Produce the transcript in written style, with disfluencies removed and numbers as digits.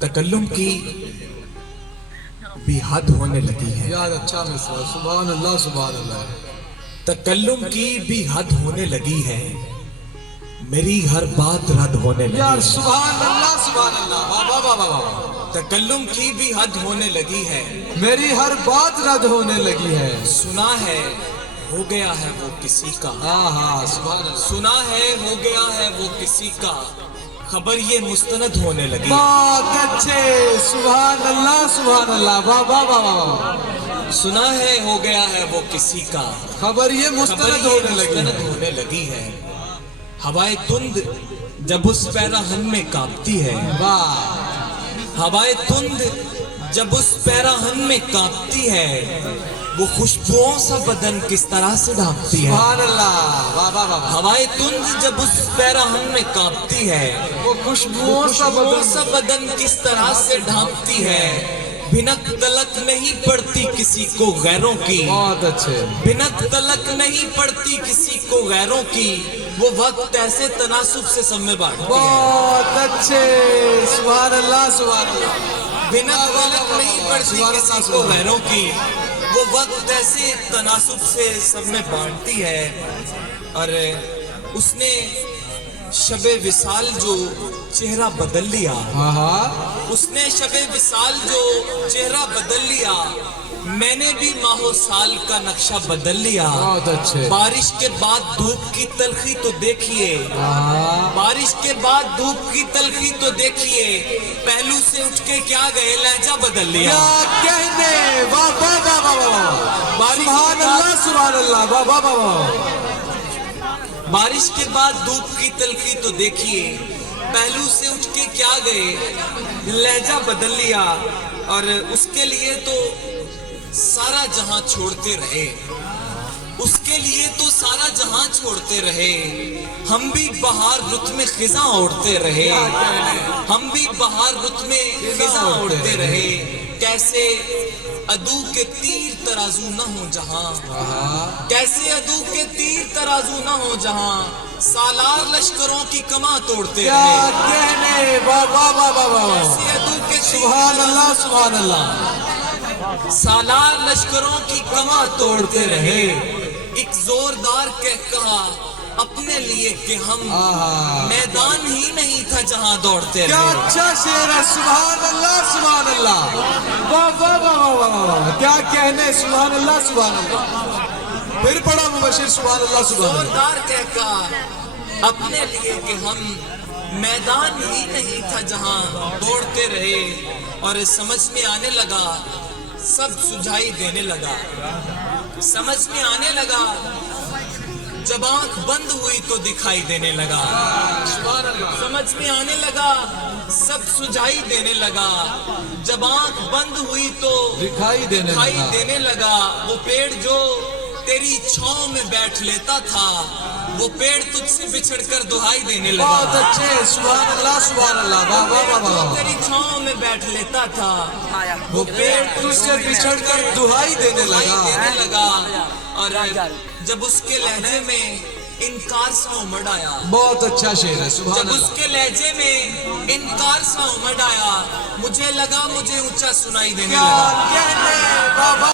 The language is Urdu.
تکلم کی بھی حد ہونے لگی ہے. یار اچھا مثال. سبحان اللہ سبحان اللہ. تکلم کی بھی حد ہونے لگی ہے, میری ہر بات رد ہونے لگی یار ہے. سبحان اللہ سبحان اللہ. واہ واہ واہ واہ. تکلم کی بھی حد ہونے لگی ہے, میری ہر بات رد ہونے لگی ہے. سنا ہے ہو گیا ہے وہ کسی کا. ہاں ہاں سبحان اللہ. سنا ہے ہو گیا ہے وہ کسی کا, خبر یہ مستند ہونے لگی. بہت اچھے. سبحان اللہ سبحان اللہ. واہ واہ واہ واہ. سنا ہے ہو گیا ہے وہ کسی کا, خبر یہ خبر مستند یہ ہونے لگی مستند ہے. ہونے لگی ہے. ہوائے تند جب اس پیراہن میں کانپتی ہے, واہ. ہوائے تند جب اس پیراہن میں کانپتی ہے, وہ خوشبوؤں سا بدن کس طرح سے ڈھانپتی ہے. سبحان اللہ. واہ واہ واہ. ہوائے تند جب اس پیراہن میں کانپتی ہے, وہ خوشبوؤں سا خوشبوؤں سا بدن. بدن کس طرح سے ڈھانپتی ہے. بھنک تلک نہیں پڑتی کسی کو غیروں کی, بہت اچھے. بھنک تلک نہیں پڑتی کسی کو غیروں کی, وہ وقت ایسے تناسب سے سب میں بانٹتی ہے. بہت اچھے. سبحان اللہ سبحان اللہ. بھنک تلک نہیں پڑتی کسی کو غیروں کی, وہ وقت ایسے تناسب سے سب میں بانٹتی ہے. اور اس نے شب وصال جو چہرہ بدل لیا, ہاں ہاں. اس نے شب وصال جو چہرہ بدل لیا, میں نے بھی ماہ و سال کا نقشہ بدل لیا. بہت اچھے. بارش کے بعد دھوپ کی تلخی تو دیکھیے, ہاں. بارش کے بعد دھوپ کی تلخی تو دیکھیے, پہلو سے اٹھ کے کیا گئے لہجہ بدل لیا. کیا کہنے. واہ واہ واہ واہ واہ. سبحان اللہ سبحان اللہ. واہ واہ واہ واہ. بارش کے بعد دھوپ کی تلخی تو دیکھیے, پہلو سے اٹھ کے کیا گئے لہجہ بدل لیا. اور اس کے لیے تو سارا جہاں چھوڑتے رہے, اس کے لیے تو سارا جہاں چھوڑتے رہے, ہم بھی بہار رت میں خزاں اوڑھتے رہے, ہم بھی بہار رت میں خزاں اوڑھتے رہے. کیسے عدو کے تیر ترازو نہ ہو جہاں, کیسے عدو کے تیر ترازو نہ ہو جہاں, سالار لشکروں کی کماں توڑتے کیا رہے. کہنے. واہ واہ واہ واہ واہ. کیسے عدو کے تیر سبحان اللہ سبحان اللہ. سالار لشکروں کی کماں توڑتے رہے. ایک زوردار کہہ کہا اپنے لیے کہ ہم میدان ہی نہیں تھا جہاں دوڑتے کیا رہے. اچھا شعر ہے. سبحان اللہ سبحان اللہ. واہ واہ واہ واہ واہ. کیا کہنے. سبحان اللہ سبحان اللہ. پھر پڑھا مبشر. سبحان اللہ سبحان اللہ. زوردار کہہ کہا اپنے لیے کہ ہم میدان ہی نہیں تھا جہاں دوڑتے رہے. اور سمجھ میں آنے لگا سب سجھائی دینے لگا, سمجھ میں آنے لگا جب آنکھ بند ہوئی تو دکھائی دینے لگا. سمجھ میں آنے لگا سب سجھائی دینے لگا, جب آنکھ بند ہوئی تو دکھائی دینے لگا. وہ پیڑ جو تیری چھاؤں میں بیٹھ لیتا تھا, وہ پیڑ تجھ سے بچھڑ کر دہائی دینے لگا. بہت اچھے. سبحان اللہ سبحان اللہ. واہ واہ واہ واہ. تیری چھاؤں میں بیٹھ لیتا تھا, وہ پیڑ تجھ سے بچھڑ کر دہائی دینے لگا. اور جب اس کے لہجے میں انکار سا امڑ آیا, بہت اچھا شعر ہے. سبحان جب اس اللہ. کے لہجے میں انکار سا امڑ آیا, مجھے لگا مجھے اونچا سنائی دینے کیا لگا. کہنے. واہ واہ.